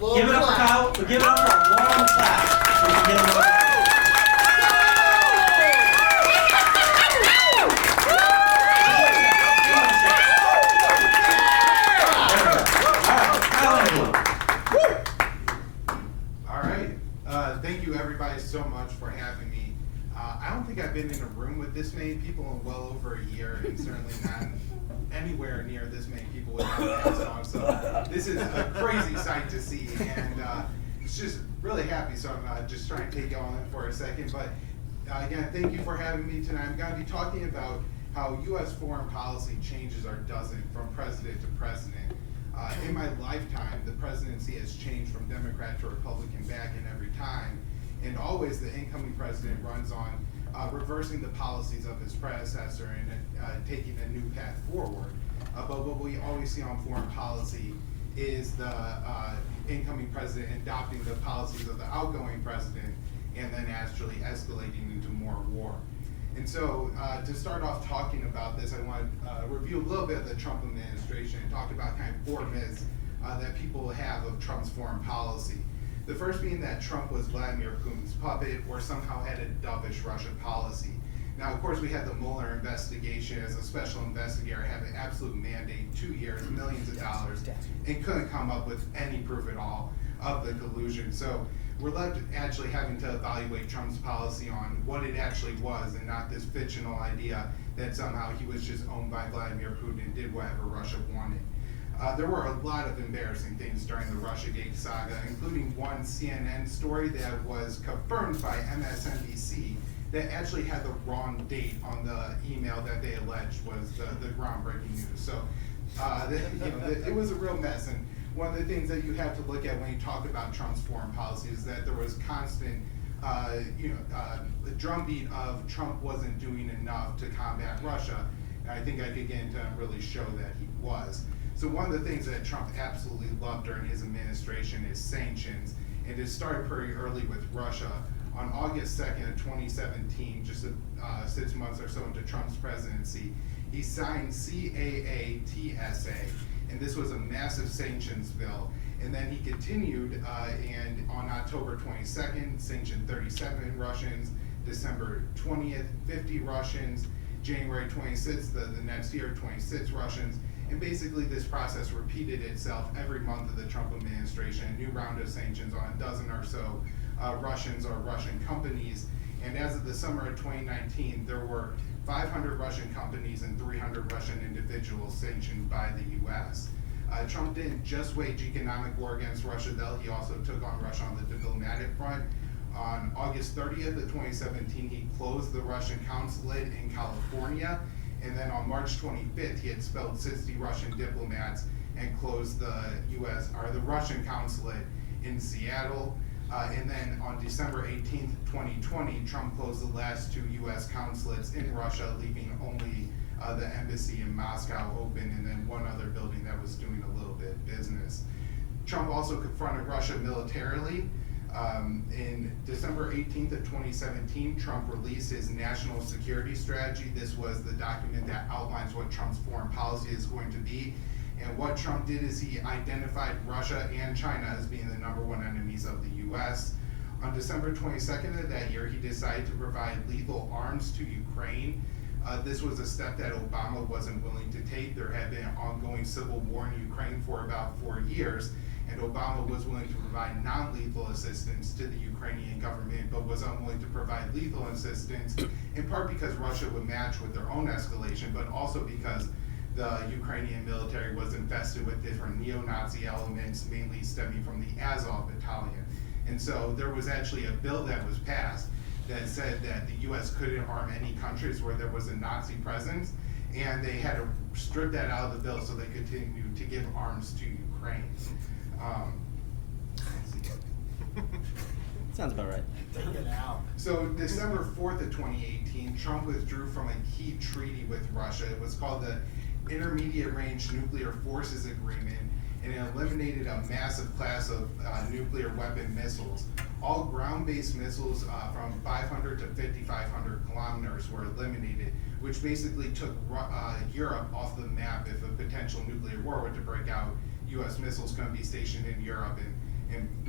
Give it up for Kyle. Give it up for a warm clap. We can get him over. Thank you everybody so much for having me. I don't think I've been in a room with this many people in well over a year, and certainly not anywhere near this many people with Anzalone. So this is a crazy sight to see, and it's just really happy. So I'm just trying to take you all in for a second. But again, thank you for having me tonight. I'm going to be talking about how U.S. foreign policy changes our dozen from president to president. In my lifetime, the presidency has changed from Democrat to Republican back in every time, and always the incoming president runs on reversing the policies of his predecessor and taking a new path forward. But what we always see on foreign policy is the incoming president adopting the policies of the outgoing president and then actually escalating into more war. And so to start off talking about this, I want to review a little bit of the Trump administration and talk about kind of four myths that people have of Trump's foreign policy. The first being that Trump was Vladimir Putin's puppet or somehow had a dovish Russia policy. Now, of course, we had the Mueller investigation as a special investigator, have an absolute mandate, 2 years, millions of dollars, and couldn't come up with any proof at all of the collusion. So we're left actually having to evaluate Trump's policy on what it actually was and not this fictional idea that somehow he was just owned by Vladimir Putin and did whatever Russia wanted. There were a lot of embarrassing things during the Russiagate saga, including one CNN story that was confirmed by MSNBC that actually had the wrong date on the email that they alleged was the groundbreaking news. So it was a real mess. And one of the things that you have to look at when you talk about Trump's foreign policy is that there was constant, drumbeat of Trump wasn't doing enough to combat Russia. And I think I could get into and really show that he was. So one of the things that Trump absolutely loved during his administration is sanctions, and it started pretty early with Russia. On August 2nd of 2017, just 6 months or so into Trump's presidency, he signed CAA-TSA, and this was a massive sanctions bill. And then he continued, and on October 22nd, sanctioned 37 Russians, December 20th, 50 Russians, January 26th, the next year, 26 Russians. And basically this process repeated itself every month of the Trump administration, a new round of sanctions on a dozen or so Russians or Russian companies. And as of the summer of 2019, there were 500 Russian companies and 300 Russian individuals sanctioned by the US. Trump didn't just wage economic war against Russia, though. He also took on Russia on the diplomatic front. On August 30th of 2017, he closed the Russian consulate in California. And then on March 25th, he had expelled 60 Russian diplomats and closed the Russian consulate in Seattle. And then on December 18th, 2020, Trump closed the last 2 US consulates in Russia, leaving only the embassy in Moscow open and then one other building that was doing a little bit of business. Trump also confronted Russia militarily. In December 18th of 2017, Trump released his national security strategy. This was the document that outlines what Trump's foreign policy is going to be. And what Trump did is he identified Russia and China as being the #1 enemies of the US. On December 22nd of that year, he decided to provide lethal arms to Ukraine. This was a step that Obama wasn't willing to take. There had been an ongoing civil war in Ukraine for about 4 years. And Obama was willing to provide non-lethal assistance to the Ukrainian government, but was unwilling to provide lethal assistance, in part because Russia would match with their own escalation, but also because the Ukrainian military was infested with different neo-Nazi elements, mainly stemming from the Azov battalion. And so there was actually a bill that was passed that said that the US couldn't arm any countries where there was a Nazi presence, and they had to strip that out of the bill so they could continue to give arms to Ukraine. Sounds about right. Take it out. So December 4th of 2018, Trump withdrew from a key treaty with Russia. It was called the Intermediate Range Nuclear Forces Agreement, and it eliminated a massive class of nuclear weapon missiles. All ground-based missiles from 500 to 5,500 kilometers were eliminated, which basically took Europe off the map if a potential nuclear war were to break out. U.S. missiles couldn't be stationed in Europe and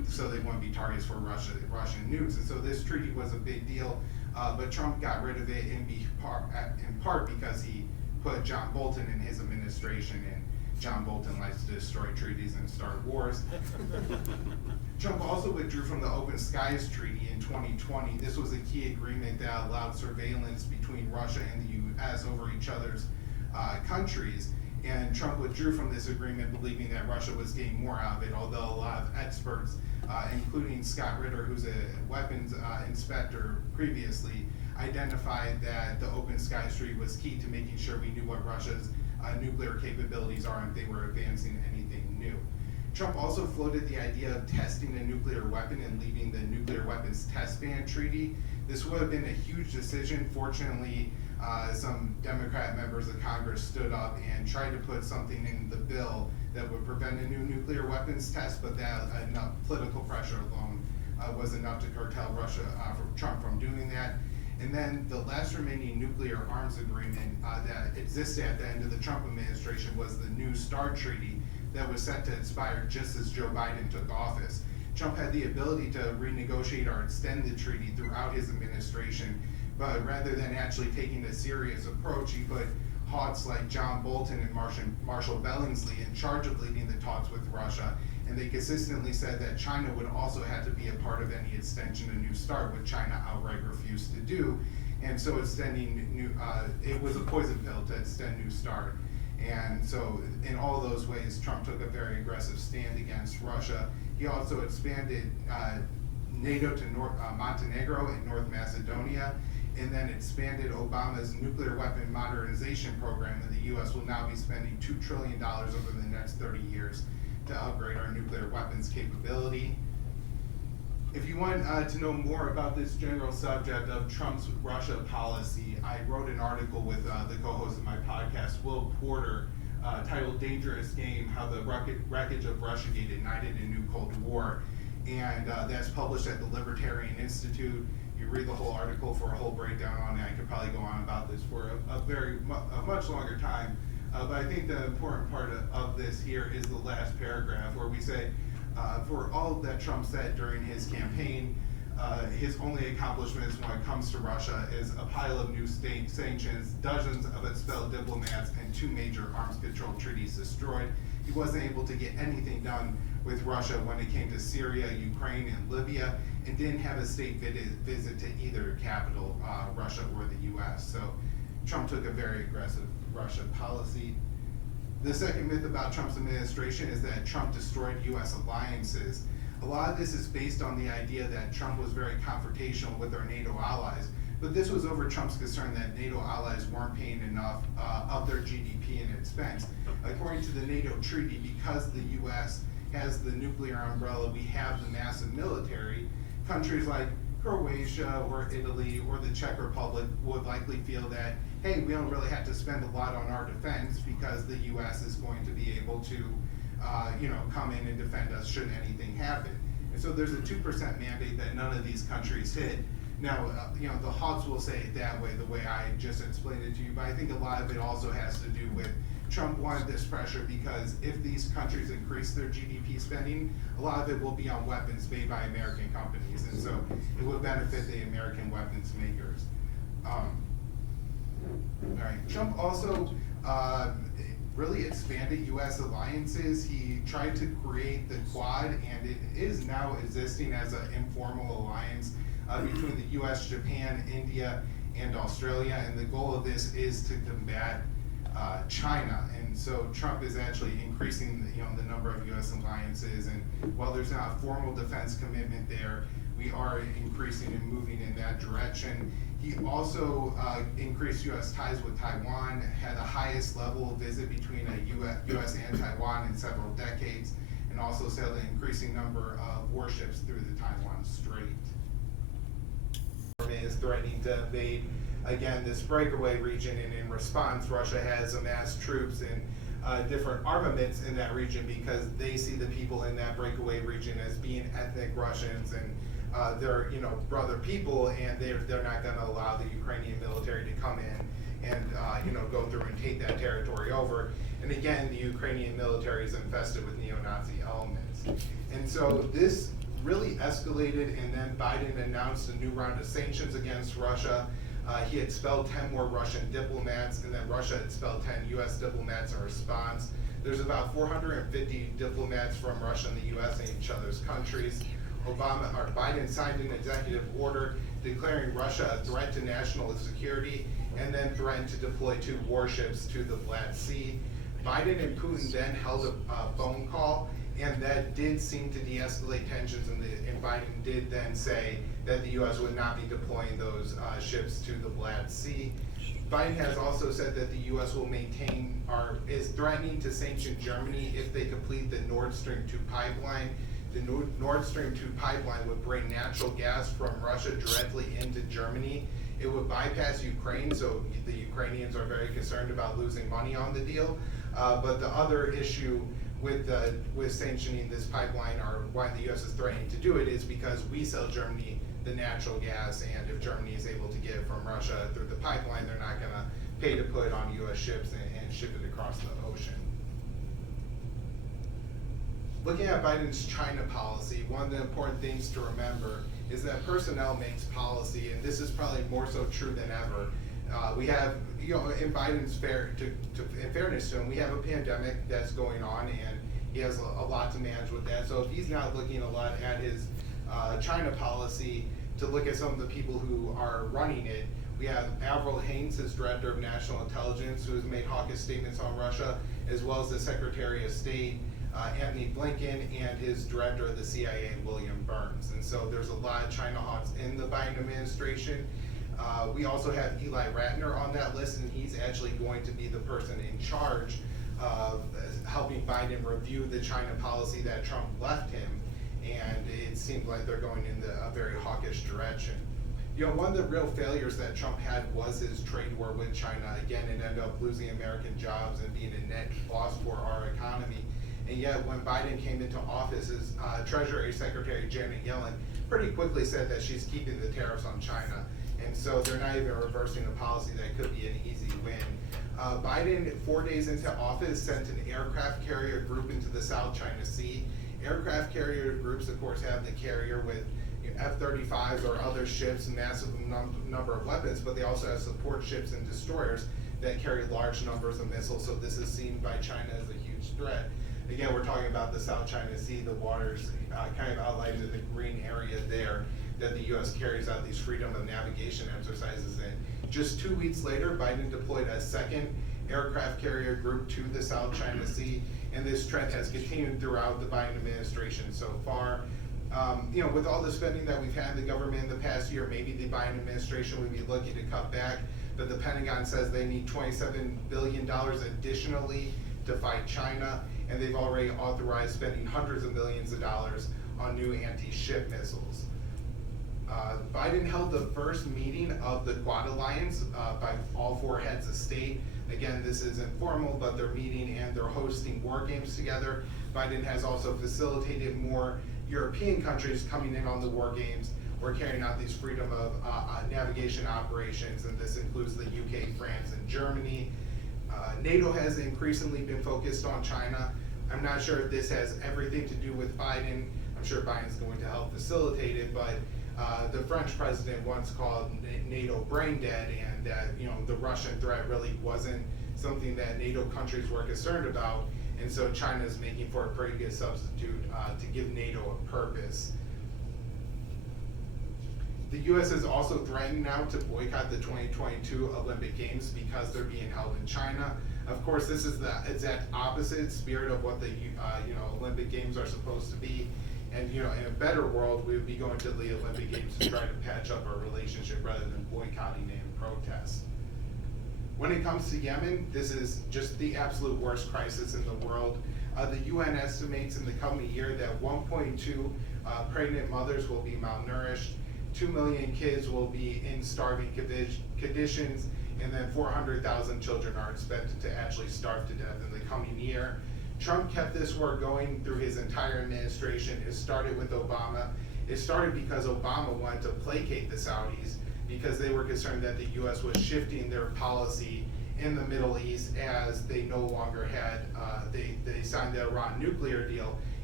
so they wouldn't be targets for Russian nukes. And so this treaty was a big deal, but Trump got rid of it in part because he put John Bolton in his administration, and John Bolton likes to destroy treaties and start wars. Trump also withdrew from the Open Skies Treaty in 2020. This was a key agreement that allowed surveillance between Russia and the U.S. over each other's countries. And Trump withdrew from this agreement, believing that Russia was getting more out of it, although a lot of experts, including Scott Ritter, who's a weapons inspector previously, identified that the Open Skies Treaty was key to making sure we knew what Russia's nuclear capabilities are and if they were advancing anything new. Trump also floated the idea of testing a nuclear weapon and leaving the Nuclear Weapons Test Ban Treaty. This would have been a huge decision. Fortunately, some Democrat members of Congress stood up and tried to put something in the bill that would prevent a new nuclear weapons test, but that enough political pressure alone was enough to curtail Trump from doing that. And then the last remaining nuclear arms agreement that existed at the end of the Trump administration was the New START Treaty that was set to expire just as Joe Biden took office. Trump had the ability to renegotiate or extend the treaty throughout his administration, but rather than actually taking a serious approach, he put hawks like John Bolton and Marshall Billingsley in charge of leading the talks with Russia, and they consistently said that China would also have to be a part of any extension of New START, which China outright refused to do. And so it was a poison pill to extend New START. And so in all those ways, Trump took a very aggressive stand against Russia. He also expanded NATO to Montenegro and North Macedonia, and then expanded Obama's nuclear weapon modernization program, and the U.S. will now be spending $2 trillion over the next 30 years to upgrade our nuclear weapons capability. If you want to know more about this general subject of Trump's Russia policy, I wrote an article with the co-host of my podcast, Will Porter, titled Dangerous Game, How the Wreckage of Russiagate Ignited a New Cold War. And that's published at the Libertarian Institute. You read the whole article for a whole breakdown on it. I could probably go on about this for a much longer time. But I think the important part of this here is the last paragraph, where we say, for all that Trump said during his campaign, his only accomplishments when it comes to Russia is a pile of new state sanctions, dozens of expelled diplomats, and 2 major arms control treaties destroyed. He wasn't able to get anything done with Russia when it came to Syria, Ukraine, and Libya, and didn't have a state visit to either capital, Russia or the U.S. So Trump took a very aggressive Russia policy. The second myth about Trump's administration is that Trump destroyed U.S. alliances. A lot of this is based on the idea that Trump was very confrontational with our NATO allies, but this was over Trump's concern that NATO allies weren't paying enough of their GDP in expense. According to the NATO treaty, because the U.S. has the nuclear umbrella, we have the massive military, countries like Croatia or Italy or the Czech Republic would likely feel that, hey, we don't really have to spend a lot on our defense because the U.S. is going to be able to come in and defend us should anything happen. And so there's a 2% mandate that none of these countries hit. Now, the hawks will say it that way, the way I just explained it to you, but I think a lot of it also has to do with Trump wanted this pressure because if these countries increase their GDP spending, a lot of it will be on weapons made by American companies, and so it would benefit the American weapons makers. All right. Trump also really expanded U.S. alliances. He tried to create the Quad, and it is now existing as an informal alliance between the U.S., Japan, India, and Australia, and the goal of this is to combat China. And so Trump is actually increasing the number of U.S. alliances, and while there's not a formal defense commitment there, we are increasing and moving in that direction. He also increased U.S. ties with Taiwan, had the highest level visit between U.S. and Taiwan in several decades, and also sailed an increasing number of warships through the Taiwan Strait. Is threatening to invade again this breakaway region, and in response, Russia has amassed troops and different armaments in that region because they see the people in that breakaway region as being ethnic Russians and they're brother people, and they're not going to allow the Ukrainian military to come in and go through and take that territory over. And again, the Ukrainian military is infested with neo-Nazi elements, and so this really escalated, and then Biden announced a new round of sanctions against Russia. He had expelled 10 more Russian diplomats, and then Russia had expelled 10 US diplomats in response. There's about 450 diplomats from Russia and the US in each other's countries. Biden signed an executive order declaring Russia a threat to national security, and then threatened to deploy 2 warships to the Black Sea. Biden and Putin then held a phone call, and that did seem to de-escalate tensions, and Biden did then say that the U.S. would not be deploying those ships to the Black Sea. Biden has also said that the U.S. will maintain, or is threatening to sanction Germany if they complete the Nord Stream 2 pipeline. The Nord Stream 2 pipeline would bring natural gas from Russia directly into Germany. It would bypass Ukraine, so the Ukrainians are very concerned about losing money on the deal. But the other issue with sanctioning this pipeline, or why the U.S. is threatening to do it, is because we sell Germany the natural gas, and if Germany is able to get it from Russia through the pipeline, they're not going to pay to put it on U.S. ships and ship it across the ocean. Looking at Biden's China policy, one of the important things to remember is that personnel makes policy, and this is probably more so true than ever. We have, in Biden's in fairness to him, we have a pandemic that's going on, and he has a lot to manage with that. So if he's not looking a lot at his China policy to look at some of the people who are running it, we have Avril Haines, his director of national intelligence, who has made hawkish statements on Russia, as well as the Secretary of State, Anthony Blinken, and his director of the CIA, William Burns. And so there's a lot of China hawks in the Biden administration. We also have Eli Ratner on that list, and he's actually going to be the person in charge of helping Biden review the China policy that Trump left him, and it seems like they're going in a very hawkish direction. One of the real failures that Trump had was his trade war with China. Again, it ended up losing American jobs and being a net loss for our economy. And yet, when Biden came into office, his Treasury Secretary Janet Yellen pretty quickly said that she's keeping the tariffs on China. And so they're not even reversing a policy that could be an easy win. Biden, 4 days into office, sent an aircraft carrier group into the South China Sea. Aircraft carrier groups, of course, have the carrier with F-35s or other ships, massive number of weapons, but they also have support ships and destroyers that carry large numbers of missiles. So this is seen by China as a huge threat. Again, we're talking about the South China Sea, the waters kind of outlined in the green area there that the U.S. carries out these freedom of navigation exercises in. Just 2 weeks later, Biden deployed a second aircraft carrier group to the South China Sea, and this trend has continued throughout the Biden administration so far. With all the spending that we've had in the government in the past year, maybe the Biden administration would be looking to cut back, but the Pentagon says they need $27 billion additionally to fight China, and they've already authorized spending hundreds of millions of dollars on new anti-ship missiles. Biden held the first meeting of the Quad Alliance by all 4 heads of state. Again, this is informal, but they're meeting and they're hosting war games together. Biden has also facilitated more European countries coming in on the war games or carrying out these freedom of navigation operations, and this includes the UK, France, and Germany. NATO has increasingly been focused on China. I'm not sure if this has everything to do with Biden. I'm sure Biden's going to help facilitate it, but the French president once called NATO brain dead, and that the Russian threat really wasn't something that NATO countries were concerned about, and so China is making for a pretty good substitute to give NATO a purpose. The U.S. is also threatening now to boycott the 2022 Olympic Games because they're being held in China. Of course, this is the exact opposite spirit of what the Olympic Games are supposed to be. And in a better world, we would be going to the Olympic Games to try to patch up our relationship rather than boycotting it in protest. When it comes to Yemen, this is just the absolute worst crisis in the world. The UN estimates in the coming year that 1.2 pregnant mothers will be malnourished, 2 million kids will be in starving conditions, and then 400,000 children are expected to actually starve to death in the coming year. Trump kept this war going through his entire administration. It started with Obama. It started because Obama wanted to placate the Saudis because they were concerned that the U.S. was shifting their policy in the Middle East as they no longer had, they signed the Iran nuclear deal,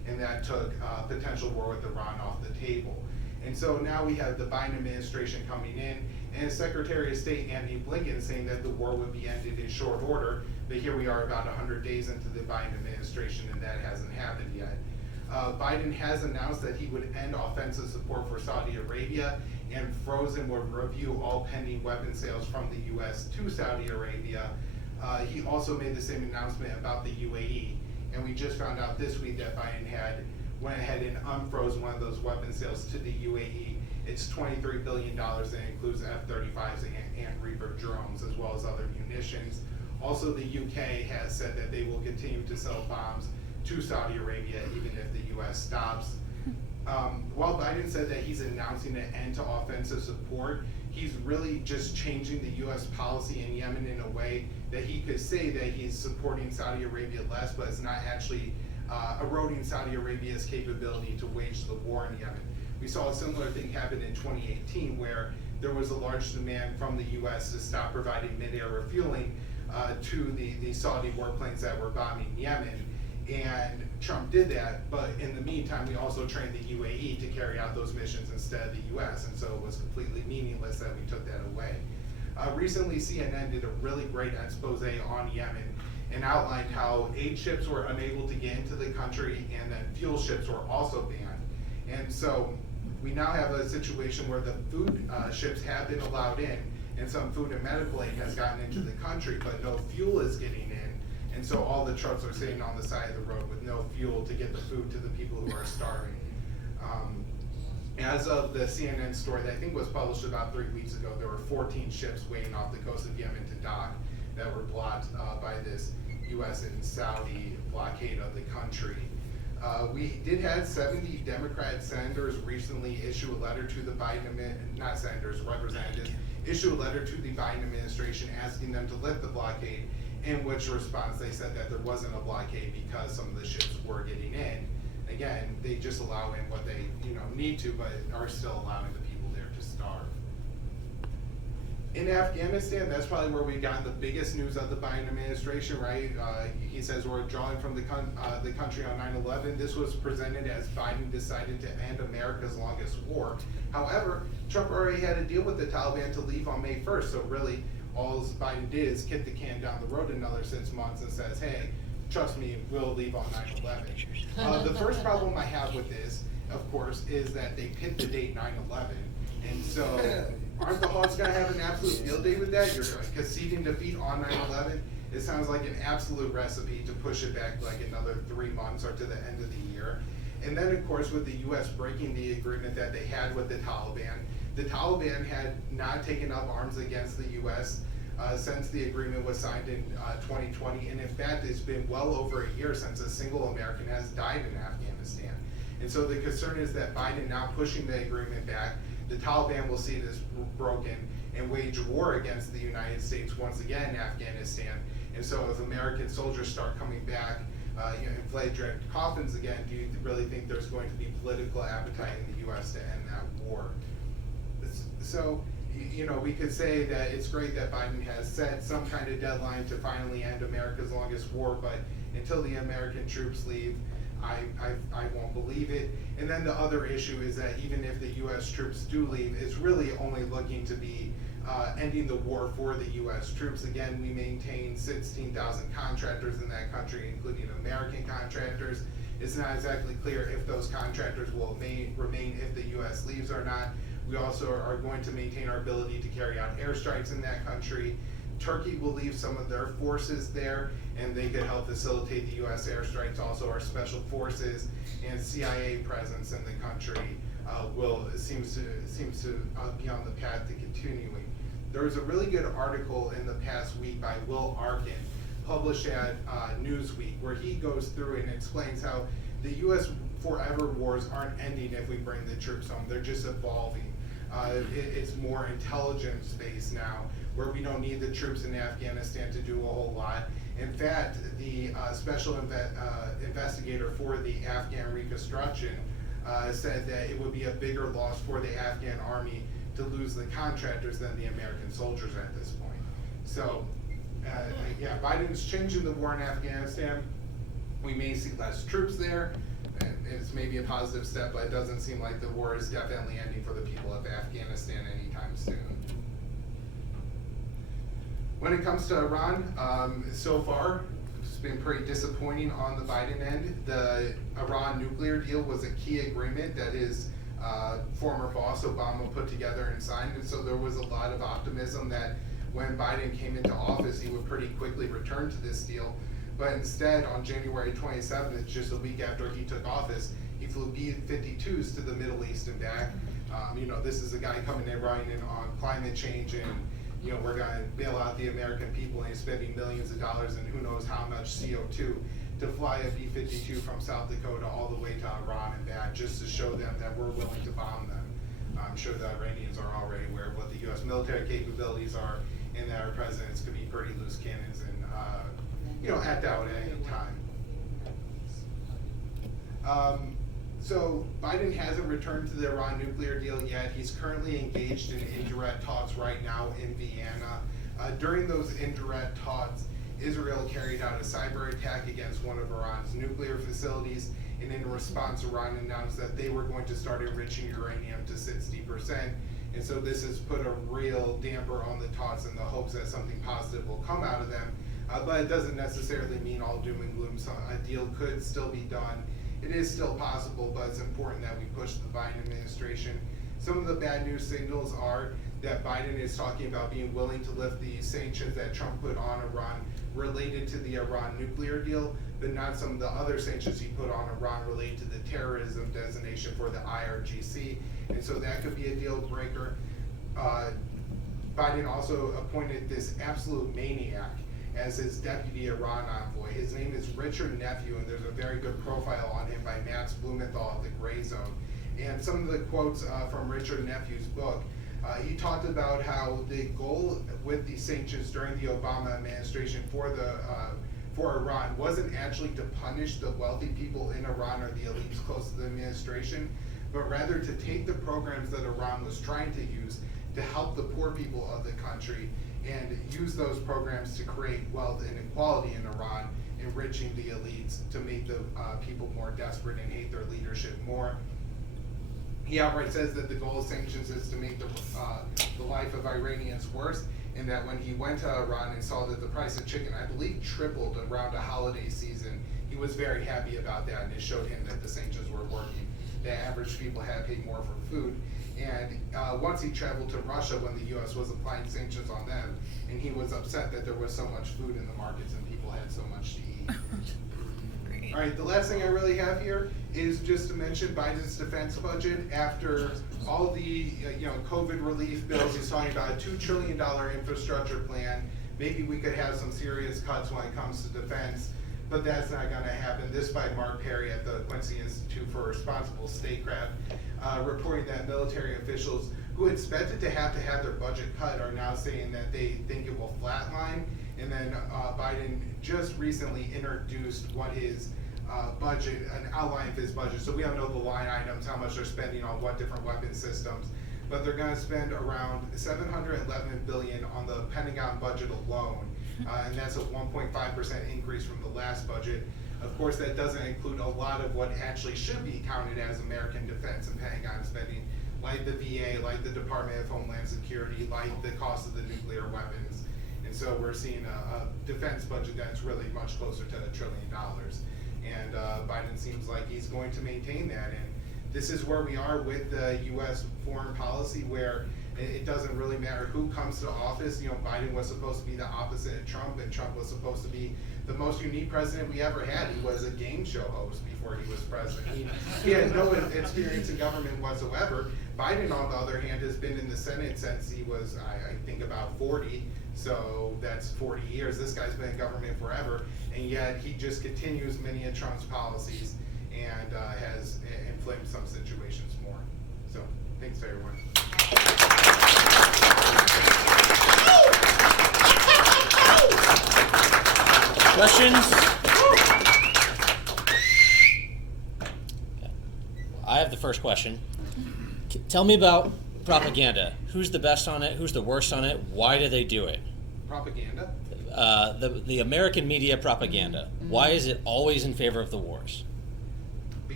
and that took potential war with Iran off the table. And so now we have the Biden administration coming in, and Secretary of State Antony Blinken saying that the war would be ended in short order, but here we are about 100 days into the Biden administration, and that hasn't happened yet. Biden has announced that he would end offensive support for Saudi Arabia and frozen would review all pending weapon sales from the U.S. to Saudi Arabia. He also made the same announcement about the UAE, and we just found out this week that Biden went ahead and unfroze one of those weapon sales to the UAE. It's $23 billion and includes F-35s and Reaper drones as well as other munitions. Also, the UK has said that they will continue to sell bombs to Saudi Arabia even if the US stops. While Biden said that he's announcing an end to offensive support, he's really just changing the US policy in Yemen in a way that he could say that he's supporting Saudi Arabia less, but it's not actually eroding Saudi Arabia's capability to wage the war in Yemen. We saw a similar thing happen in 2018 where there was a large demand from the US to stop providing mid-air refueling to the Saudi warplanes that were bombing Yemen. And Trump did that, but in the meantime, we also trained the UAE to carry out those missions instead of the US, and so it was completely meaningless that we took that away. Recently, CNN did a really great expose on Yemen and outlined how aid ships were unable to get into the country and then fuel ships were also banned. And so we now have a situation where the food ships have been allowed in, and some food and medical aid has gotten into the country, but no fuel is getting in. And so all the trucks are sitting on the side of the road with no fuel to get the food to the people who are starving. As of the CNN story that I think was published about 3 weeks ago, there were 14 ships waiting off the coast of Yemen to dock that were blocked by this US and Saudi blockade of the country. We did have 70 Democrat senators recently issue a letter to the representatives, issue a letter to the Biden administration asking them to lift the blockade, in which response they said that there wasn't a blockade because some of the ships were getting in. Again, they just allow in what they need to, but are still allowing the people there to starve. In Afghanistan, that's probably where we got the biggest news of the Biden administration, right? He says we're withdrawing from the country on 9/11. This was presented as Biden decided to end America's longest war. However, Trump already had a deal with the Taliban to leave on May 1st, so really all Biden did is kick the can down the road another 6 months and says, hey, trust me, we'll leave on 9/11. The first problem I have with this, of course, is that they picked the date 9/11. And so aren't the Hawks going to have an absolute field day with that? You're conceding defeat on 9/11. It sounds like an absolute recipe to push it back like another 3 months or to the end of the year. And then, of course, with the U.S. breaking the agreement that they had with the Taliban had not taken up arms against the U.S. Since the agreement was signed in 2020. And in fact, it's been well over a year since a single American has died in Afghanistan. And so the concern is that Biden now pushing the agreement back, the Taliban will see this broken and wage war against the United States once again in Afghanistan. And so if American soldiers start coming back in flag-draped coffins again, do you really think there's going to be political appetite in the U.S. to end that war? So, we could say that it's great that Biden has set some kind of deadline to finally end America's longest war, but until the American troops leave, I won't believe it. And then the other issue is that even if the U.S. troops do leave, it's really only looking to be ending the war for the U.S. troops. Again, we maintain 16,000 contractors in that country, including American contractors. It's not exactly clear if those contractors will remain if the U.S. leaves or not. We also are going to maintain our ability to carry out airstrikes in that country. Turkey will leave some of their forces there, and they could help facilitate the U.S. airstrikes. Also, our special forces and CIA presence in the country seems to be on the path to continuing. There was a really good article in the past week by Will Arkin, published at Newsweek, where he goes through and explains how the U.S. forever wars aren't ending if we bring the troops home. They're just evolving. It's more intelligent space now, where we don't need the troops in Afghanistan to do a whole lot. In fact, the special investigator for the Afghan reconstruction said that it would be a bigger loss for the Afghan army to lose the contractors than the American soldiers at this point. So, Biden's changing the war in Afghanistan. We may see less troops there. it's maybe a positive step, but it doesn't seem like the war is definitely ending for the people of Afghanistan anytime soon. When it comes to Iran, so far, it's been pretty disappointing on the Biden end. The Iran nuclear deal was a key agreement that his former boss, Obama, put together and signed, and so there was a lot of optimism that when Biden came into office, he would pretty quickly return to this deal. But instead, on January 27th, just a week after he took office, he flew B-52s to the Middle East and back. This is a guy coming in writing in on climate change and we're going to bail out the American people, and he's spending millions of dollars and who knows how much CO2 to fly a B-52 from South Dakota all the way to Iran and back, just to show them that we're willing to bomb them. I'm sure the Iranians are already aware of what the U.S. military capabilities are, and that our presidents could be pretty loose cannons and act out at any time. So Biden hasn't returned to the Iran nuclear deal yet. He's currently engaged in indirect talks right now in Vienna. During those indirect talks, Israel carried out a cyber attack against one of Iran's nuclear facilities, and in response, Iran announced that they were going to start enriching uranium to 60%. And so this has put a real damper on the talks in the hopes that something positive will come out of them. But it doesn't necessarily mean all doom and gloom. So a deal could still be done. It is still possible, but it's important that we push the Biden administration. Some of the bad news signals are that Biden is talking about being willing to lift the sanctions that Trump put on Iran related to the Iran nuclear deal, but not some of the other sanctions he put on Iran related to the terrorism designation for the IRGC. And so that could be a deal breaker. Biden also appointed this absolute maniac as his deputy Iran envoy. His name is Richard Nephew, and there's a very good profile on him by Max Blumenthal at the Gray Zone. And some of the quotes from Richard Nephew's book, he talked about how the goal with the sanctions during the Obama administration for Iran wasn't actually to punish the wealthy people in Iran or the elites close to the administration, but rather to take the programs that Iran was trying to use to help the poor people of the country and use those programs to create wealth inequality in Iran, enriching the elites to make the people more desperate and hate their leadership more. He outright says that the goal of sanctions is to make the life of Iranians worse, and that when he went to Iran and saw that the price of chicken, I believe, tripled around a holiday season, he was very happy about that, and it showed him that the sanctions were working. The average people had paid more for food. And once he traveled to Russia when the U.S. was applying sanctions on them, and he was upset that there was so much food in the markets and people had so much to eat. All right, the last thing I really have here is just to mention Biden's defense budget. After all the COVID relief bills, he's talking about a $2 trillion infrastructure plan. Maybe we could have some serious cuts when it comes to defense, but that's not going to happen. This by Mark Perry at the Quincy Institute for Responsible Statecraft, reporting that military officials who expected to have their budget cut are now saying that they think it will flatline. And then Biden just recently introduced what his budget, an outline of his budget. So we don't know the line items, how much they're spending on what different weapon systems, but they're going to spend around $711 billion on the Pentagon budget alone. And that's a 1.5% increase from the last budget. Of course, that doesn't include a lot of what actually should be counted as American defense and Pentagon spending, like the VA, like the Department of Homeland Security, like the cost of the nuclear weapons. And so we're seeing a defense budget that's really much closer to $1 trillion. And Biden seems like he's going to maintain that. And this is where we are with the U.S. foreign policy, where it doesn't really matter who comes to office. Biden was supposed to be the opposite of Trump, and Trump was supposed to be the most unique president we ever had. He was a game show host before he was president. He had no experience in government whatsoever. Biden, on the other hand, has been in the Senate since he was, I think, about 40. So that's 40 years. This guy's been in government forever, and yet he just continues many of Trump's policies and has inflamed some situations more. So thanks, everyone. Questions? I have the first question. Tell me about propaganda. Who's the best on it? Who's the worst on it? Why do they do it? Propaganda? The American media propaganda. Why is it always in favor of the wars?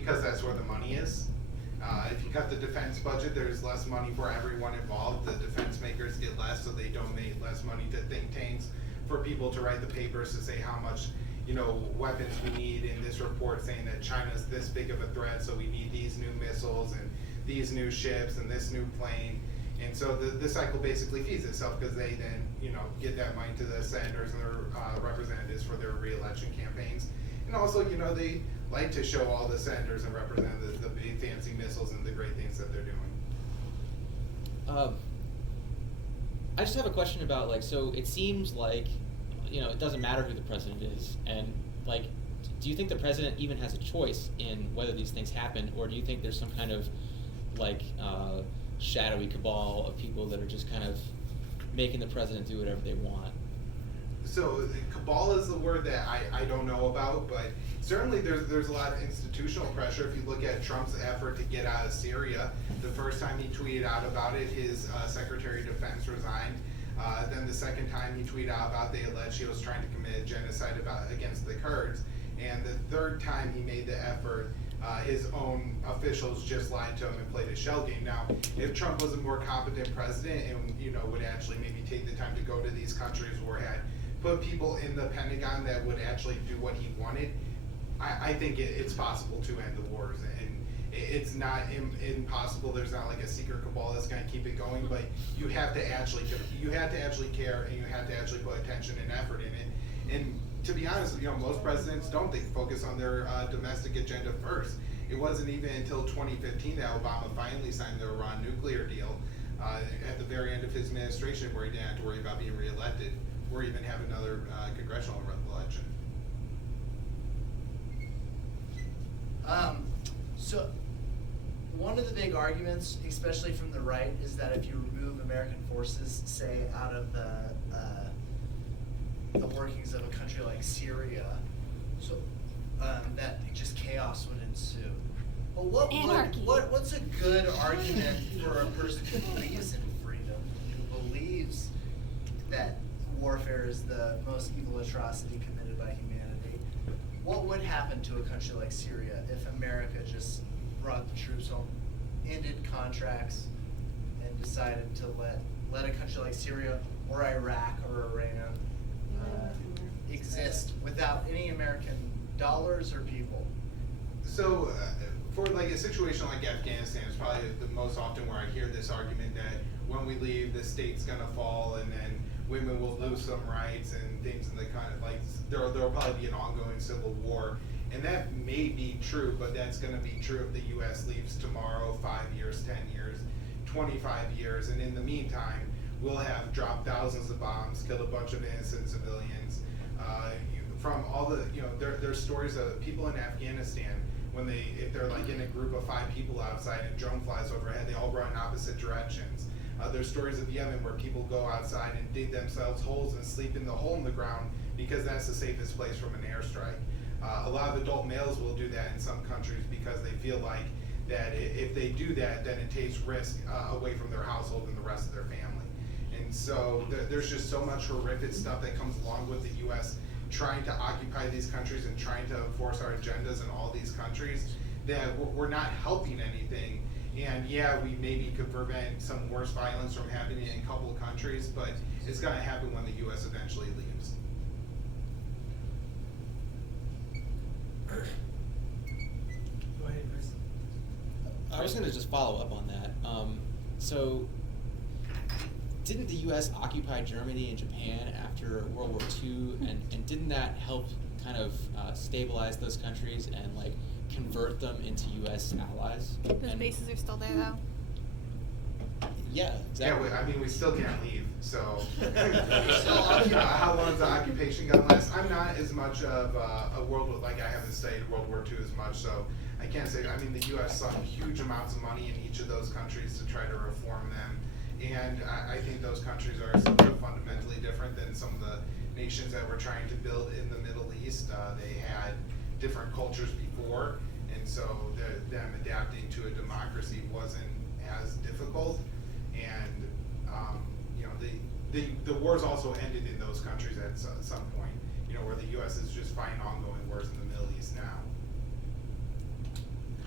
because that's where the money is. If you cut the defense budget, there's less money for everyone involved. The defense makers get less, so they donate less money to think tanks for people to write the papers to say how much, weapons we need in this report saying that China's this big of a threat, so we need these new missiles and these new ships and this new plane. And so the cycle basically feeds itself because they then, get that money to the senators and their representatives for their re-election campaigns. And also, they like to show all the senators and representatives the big fancy missiles and the great things that they're doing. I just have a question about, so it seems like, it doesn't matter who the president is, and do you think the president even has a choice in whether these things happen, or do you think there's some kind of shadowy cabal of people that are just kind of making the president do whatever they want? So cabal is the word that I don't know about, but certainly there's a lot of institutional pressure. If you look at Trump's effort to get out of Syria, the first time he tweeted out about it, his Secretary of Defense resigned. Then the second time he tweeted out about they alleged he was trying to commit genocide against the Kurds. And the third time he made the effort, his own officials just lied to him and played a shell game. Now, if Trump was a more competent president and would actually maybe take the time to go to these countries or had put people in the Pentagon that would actually do what he wanted, I think it's possible to end the wars. And it's not impossible. There's not a secret cabal that's going to keep it going, but you have to actually care, and you have to actually put attention and effort in it. And to be honest, most presidents don't. They focus on their domestic agenda first. It wasn't even until 2015 that Obama finally signed the Iran nuclear deal at the very end of his administration, where he didn't have to worry about being reelected or even have another congressional election. So one of the big arguments, especially from the right, is that if you remove American forces, say, out of the workings of a country like Syria, so that just chaos would ensue. But what's a good argument for a person who believes in freedom, who believes that warfare is the most evil atrocity committed by humanity? What would happen to a country like Syria if America just brought the troops home, ended contracts, and decided to let a country like Syria or Iraq or Iran exist without any American dollars or people? So for a situation like Afghanistan is probably the most often where I hear this argument that when we leave, the state's gonna fall and then women will lose some rights and things, and there'll probably be an ongoing civil war. And that may be true, but that's gonna be true if the US leaves tomorrow, 5 years, 10 years, 25 years, and in the meantime, we'll have dropped thousands of bombs, killed a bunch of innocent civilians. From all the, there's stories of people in Afghanistan, if they're in a group of 5 people outside and a drone flies overhead, they all run in opposite directions. There's stories of Yemen where people go outside and dig themselves holes and sleep in the hole in the ground because that's the safest place from an airstrike. A lot of adult males will do that in some countries because they feel like that if they do that, then it takes risk away from their household and the rest of their family. And so there's just so much horrific stuff that comes along with the U.S. trying to occupy these countries and trying to enforce our agendas in all these countries that we're not helping anything. And yeah, we maybe could prevent some worse violence from happening in a couple of countries, but it's going to happen when the U.S. eventually leaves. Go ahead, Chris. I was going to just follow up on that. So, didn't the U.S. occupy Germany and Japan after World War II, and didn't that help kind of stabilize those countries and convert them into U.S. allies? Those bases are still there, though. Yeah, exactly. Yeah, we still can't leave, so how long is the occupation going to last? I'm not as much of a world, I haven't studied World War II as much, so I can't say. The U.S. sunk huge amounts of money in each of those countries to try to reform them, and I think those countries are somewhat fundamentally different than some of the nations that were trying to build in the Middle East. They had different cultures before, and so them adapting to a democracy wasn't as difficult. And the wars also ended in those countries at some point, where the U.S. is just fighting ongoing wars in the Middle East now.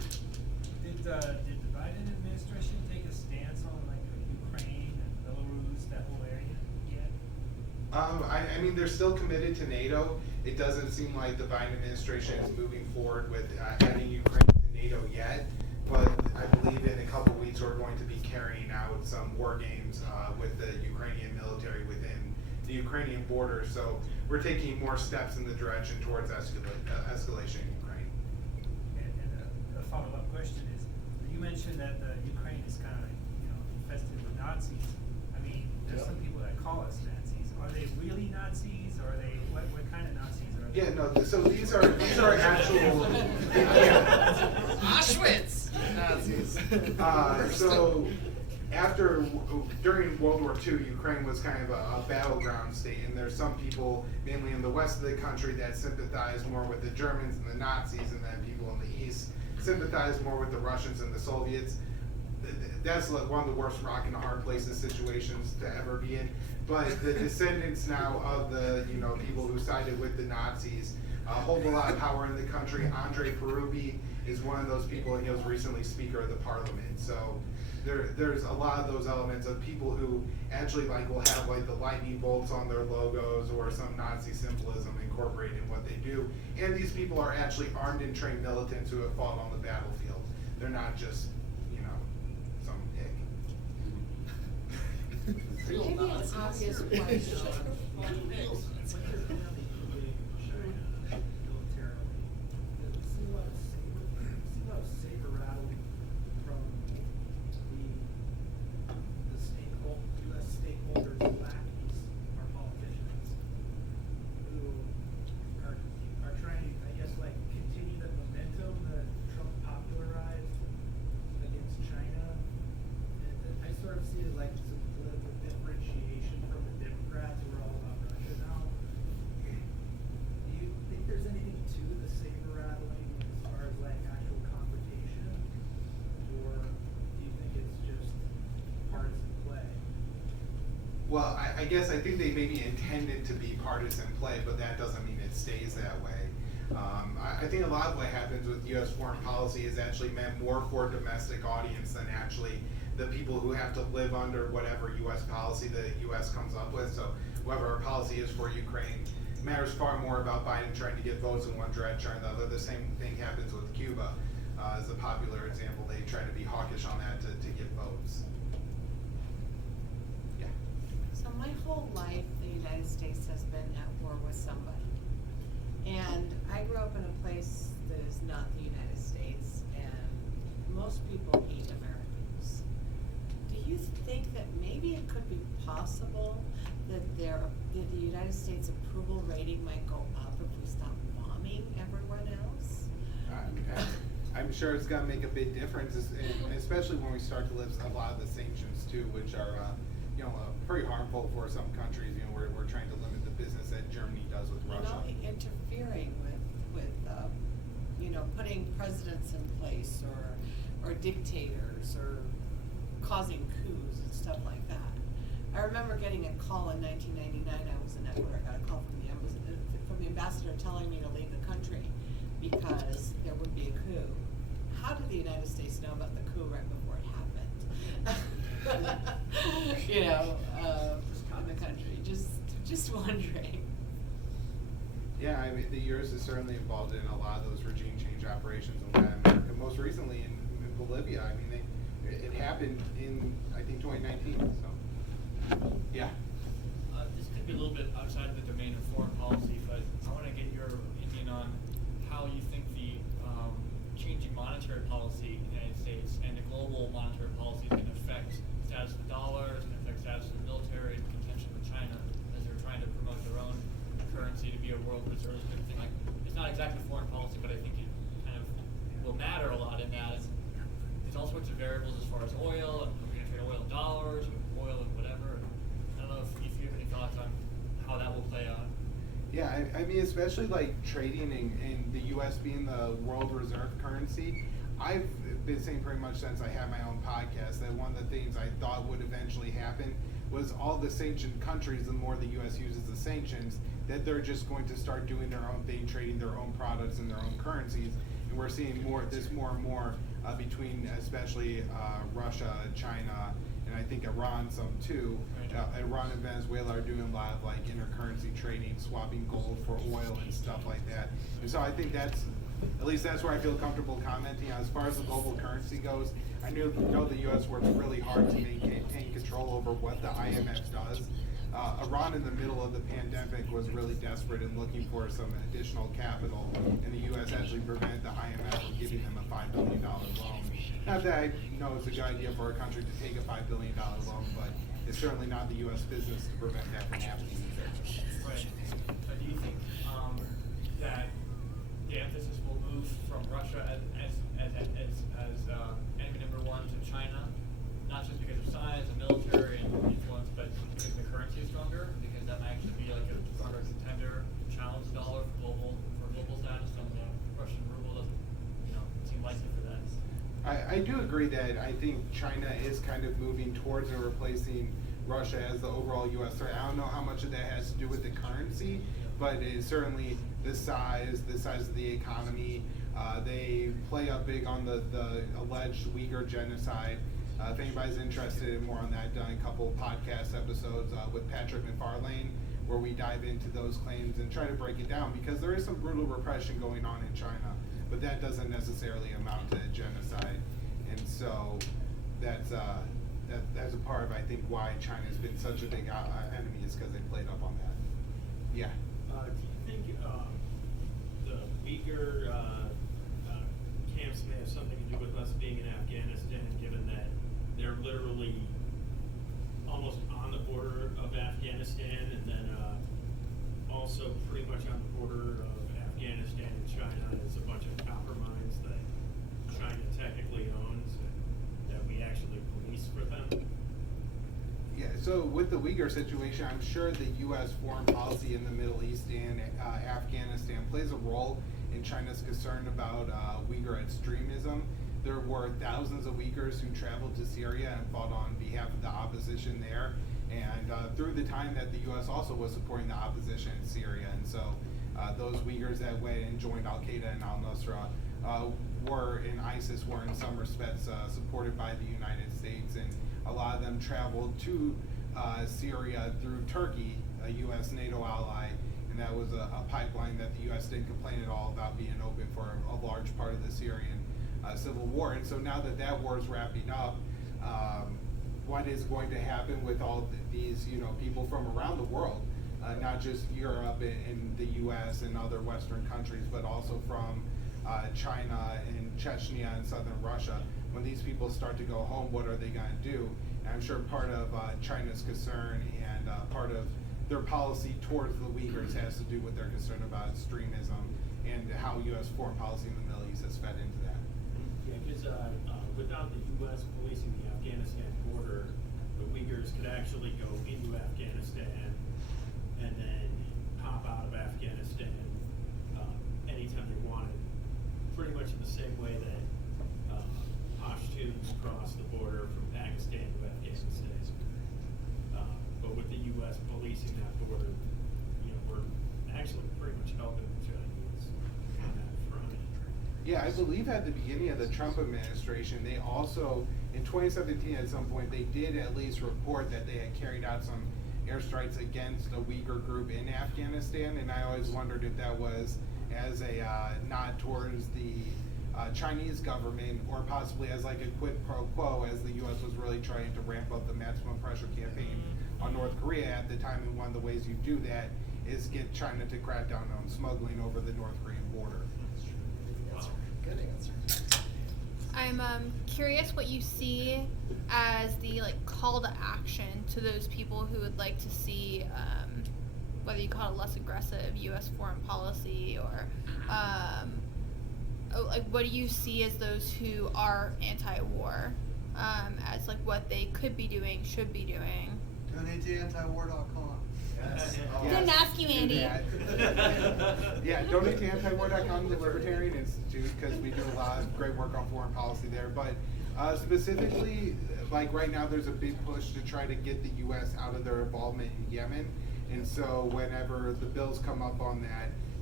the Biden administration take a stance on like Ukraine and Belarus, that whole area yet? I mean, they're still committed to NATO. It doesn't seem like the Biden administration is moving forward with adding Ukraine to NATO yet, but I believe in a couple of weeks we're going to be carrying out some war games with the Ukrainian military within the Ukrainian border. So we're taking more steps in the direction towards escalation in Ukraine. And a follow-up question is, you mentioned that Ukraine is kind of, infested with Nazis. I mean, there's some people that call us Nazis. Are they really Nazis, or are they, what kind of Nazis are they? Yeah, no, so these are actual, yeah. Auschwitz! Nazis. So during World War II, Ukraine was kind of a battleground state, and there's some people, mainly in the west of the country, that sympathize more with the Germans and the Nazis, and then people in the east sympathize more with the Russians and the Soviets. That's like one of the worst rock and a hard places situations to ever be in. But the descendants now of the people who sided with the Nazis hold a lot of power in the country. Andrei Parubi is one of those people, and he was recently Speaker of the Parliament. So there's a lot of those elements of people who actually will have the lightning bolts on their logos or some Nazi symbolism incorporated in what they do. And these people are actually armed and trained militants who have fought on the battlefield. They're not just some hick. Maybe an obvious question. Well, I guess I think they maybe intended to be partisan play, but that doesn't mean it stays that way. I think a lot of what happens with U.S. foreign policy is actually meant more for a domestic audience than actually the people who have to live under whatever U.S. policy the U.S. comes up with. So whatever our policy is for Ukraine matters far more about Biden trying to get votes in one direction or another. The same thing happens with Cuba as a popular example. They try to be hawkish on that to get votes. Yeah. So my whole life, the United States has been at war with somebody. And I grew up in a place that is not the United States, and most people hate Americans. Do you think that maybe it could be possible that the United States approval rating might go up if we stop bombing everyone else? I'm sure it's going to make a big difference, especially when we start to lift a lot of the sanctions too, which are pretty harmful for some countries. We're trying to limit the business that Germany does with Russia. Interfering with putting presidents in place or dictators or causing coups and stuff like that. I remember getting a call in 1999. I was in Ecuador. I got a call from the ambassador telling me to leave the country because there would be a coup. How did the United States know about the coup right before it happened? In the country. Just wondering. Yeah, I mean, the U.S. is certainly involved in a lot of those regime change operations in Latin America. Most recently in Bolivia. I mean, it happened in, I think, 2019. So, yeah. This could be a little bit outside of the domain of foreign policy, but I want to get your opinion on how you think the changing monetary policy in the United States and the global monetary policy can affect the status of the dollar, it's going to affect the status of the military, the contention with China as they're trying to promote their own currency to be a world reserve kind of thing. Like, it's not exactly foreign policy, but I think it kind of will matter a lot in that. There's all sorts of variables as far as oil, and are we going to trade oil in dollars, or oil in whatever. I don't know if you have any thoughts on how that will play out. Yeah, I mean, especially trading and the U.S. being the world reserve currency. I've been saying pretty much since I had my own podcast that one of the things I thought would eventually happen was all the sanctioned countries, the more the U.S. uses the sanctions, that they're just going to start doing their own thing, trading their own products and their own currencies. And we're seeing more and more between especially Russia, China, and I think Iran some too. Iran and Venezuela are doing a lot of like intercurrency trading, swapping gold for oil and stuff like that. And so I think that's, at least that's where I feel comfortable commenting. As far as the global currency goes, I know the U.S. works really hard to maintain control over what the IMF does. Iran in the middle of the pandemic was really desperate and looking for some additional capital, and the U.S. actually prevented the IMF from giving them a $5 billion loan. Not that I know it's a good idea for a country to take a $5 billion loan, but it's certainly not the U.S. business to prevent that from happening either. Right. But do you think that the emphasis will move from Russia as enemy number one to China, not just because of size and military and influence, but because the currency is stronger? Because that might actually be like a stronger contender to challenge the dollar for global status, and the Russian ruble doesn't, seem likely for that. I do agree that I think China is kind of moving towards or replacing Russia as the overall U.S. threat. I don't know how much of that has to do with the currency, but it's certainly the size of the economy. They play up big on the alleged Uyghur genocide. If anybody's interested in more on that, I've done a couple podcast episodes with Patrick McFarlane where we dive into those claims and try to break it down, because there is some brutal repression going on in China, but that doesn't necessarily amount to genocide. And so that's a part of, I think, why China's been such a big enemy, is because they played up on that. Yeah. Do you think the Uyghur camps may have something to do with us being in Afghanistan, given that they're literally almost on the border of Afghanistan, and then also pretty much on the border of Afghanistan and China is a bunch of copper mines that China technically owns and that we actually police for them? Yeah, so with the Uyghur situation, I'm sure the U.S. foreign policy in the Middle East and Afghanistan plays a role in China's concern about Uyghur extremism. There were thousands of Uyghurs who traveled to Syria and fought on behalf of the opposition there. And through the time that the U.S. also was supporting the opposition in Syria. And so those Uyghurs that went and joined Al-Qaeda and al-Nusra and ISIS were in some respects supported by the United States. And a lot of them traveled to Syria through Turkey, a U.S. NATO ally. And that was a pipeline that the U.S. didn't complain at all about being open for a large part of the Syrian civil war. And so now that that war is wrapping up, what is going to happen with all these people from around the world, not just Europe and the U.S. and other Western countries, but also from China and Chechnya and southern Russia. When these people start to go home, what are they going to do? And I'm sure part of China's concern and part of their policy towards the Uyghurs has to do with their concern about extremism and how U.S. foreign policy in the Middle East has fed into that. Yeah, because without the U.S. policing the Afghanistan border, the Uyghurs could actually go into Afghanistan and then pop out of Afghanistan anytime they wanted, pretty much in the same way that Pashtuns cross the border from Pakistan to Afghanistan. But with the U.S. policing that border, we're actually pretty much helping the Chinese on that front. Yeah, I believe at the beginning of the Trump administration, they also, in 2017 at some point, they did at least report that they had carried out some airstrikes against a Uyghur group in Afghanistan, and I always wondered if that was as a nod towards the Chinese government, or possibly as like a quid pro quo, as the U.S. was really trying to ramp up the maximum pressure campaign on North Korea at the time, and one of the ways you do that is get China to crack down on smuggling over the North Korean border. Good answer. I'm curious what you see as the call to action to those people who would like to see, whether you call it less aggressive U.S. foreign policy or, what do you see as those who are anti-war, as what they could be doing, should be doing? Donate to AntiWar.com. Yes. Didn't ask you, Andy. Yeah, donate to AntiWar.com, the Libertarian Institute, because we do a lot of great work on foreign policy there. But specifically, right now, there's a big push to try to get the U.S. out of their involvement in Yemen. And so whenever the bills come up on that,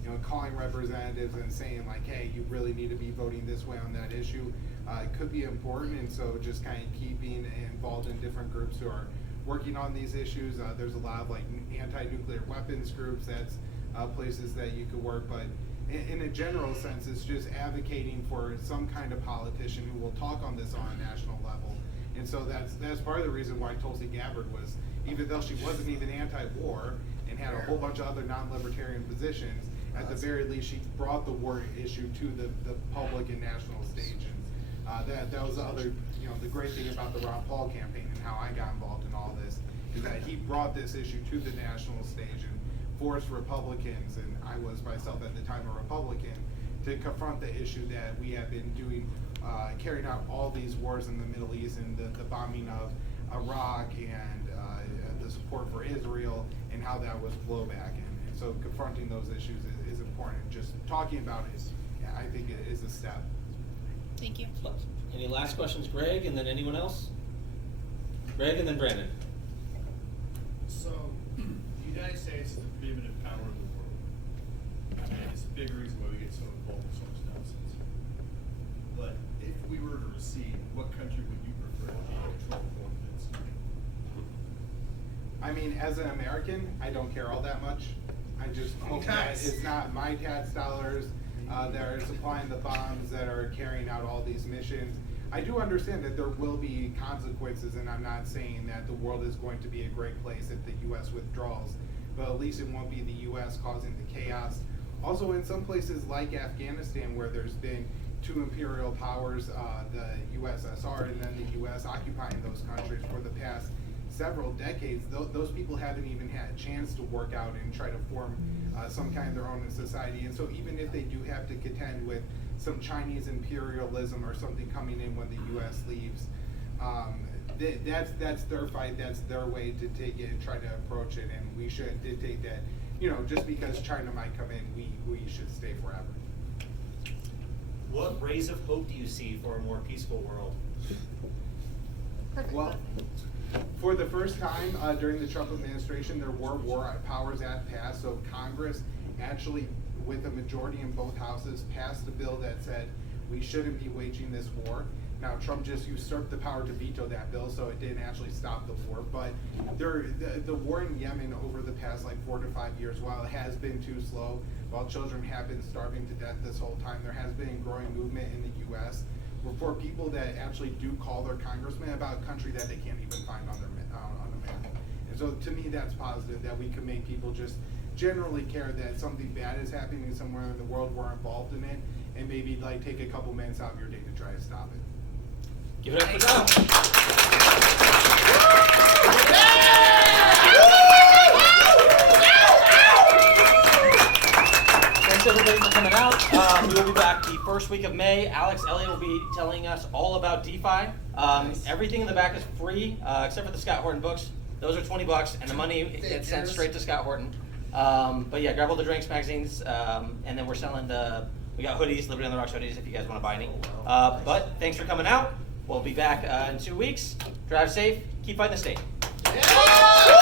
calling representatives and saying like, hey, you really need to be voting this way on that issue, it could be important. And so just kind of keeping involved in different groups who are working on these issues. There's a lot of like anti-nuclear weapons groups. That's places that you could work. But in a general sense, it's just advocating for some kind of politician who will talk on this on a national level. And so that's part of the reason why Tulsi Gabbard was, even though she wasn't even anti-war and had a whole bunch of other non-libertarian positions, at the very least she brought the war issue to the public and national stage. And that was the other, the great thing about the Ron Paul campaign and how I got involved in all this, is that he brought this issue to the national stage and forced Republicans, and I was myself at the time a Republican, to confront the issue that we have been doing, carrying out all these wars in the Middle East and the bombing of Iraq and the support for Israel and how that was blowback. And so confronting those issues is important. Just talking about it, I think it is a step. Thank you. Any last questions, Greg, and then anyone else? Greg and then Brandon. So, the United States is the preeminent power in the world. And it's a big reason why we get so involved in so much nonsense. But if we were to recede, what country would you prefer to be in control of foreign defense? I mean, as an American, I don't care all that much. I just hope that it's not my tax dollars that are supplying the bombs that are carrying out all these missions. I do understand that there will be consequences, and I'm not saying that the world is going to be a great place if the U.S. withdraws, but at least it won't be the U.S. causing the chaos. Also, in some places like Afghanistan, where there's been two imperial powers, the USSR and then the U.S. occupying those countries for the past several decades, those people haven't even had a chance to work out and try to form some kind of their own society. And so even if they do have to contend with some Chinese imperialism or something coming in when the U.S. leaves, that's their fight, that's their way to take it and try to approach it. And we should dictate that, just because China might come in, we should stay forever. What rays of hope do you see for a more peaceful world? Perfect. Well, for the first time during the Trump administration, there were War Powers Act passed, so Congress actually, with a majority in both houses, passed a bill that said we shouldn't be waging this war. Now, Trump just usurped the power to veto that bill, so it didn't actually stop the war. But the war in Yemen over the past 4 to 5 years, while it has been too slow, while children have been starving to death this whole time, there has been a growing movement in the U.S. for people that actually do call their congressman about a country that they can't even find on the map. And so to me, that's positive, that we can make people just generally care that something bad is happening somewhere in the world, we're involved in it, and maybe take a couple minutes out of your day to try to stop it. Give it up for Kyle. Thanks everybody for coming out. We will be back the first week of May. Alex Elliott will be telling us all about DeFi. Everything in the back is free, except for the Scott Horton books. Those are $20, and the money gets sent straight to Scott Horton. But yeah, grab all the drinks, magazines, and then we're selling we got hoodies, Liberty on the Rocks hoodies if you guys want to buy any. But thanks for coming out. We'll be back in 2 weeks. Drive safe. Keep fighting the state. Yeah!